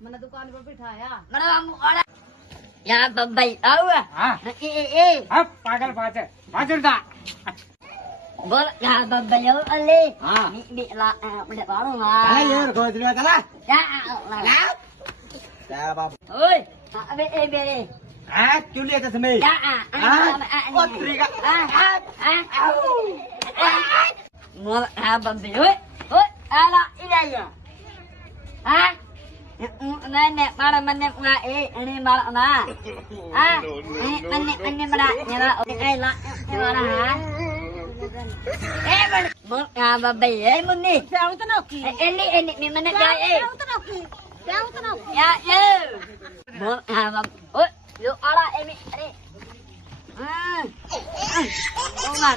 મને દુકાન પર બિઠાયા યા બબ્બાઈ આવ હા એ હા પાગલ પાછળ જા બોલ યા બબ્બાઈ આવ અલે હા બે લા આપણે વાળો હા હા યાર ગોદરા તલા યા જા બાપ ઓય અબે એ બે હા ચુલિયા તો તમે યા ઓત્રીકા મોલ હા બબ્બાઈ ઓય ઓય આલા ઇલાયા હા nene mara mane nga ini mara na ini mara nyala la mara ha man mo nga babay mun ni જાઉં તો નોકી ini ni mane ga જાઉં તો નોકી ya mo nga bab oi yo ala ini oh mar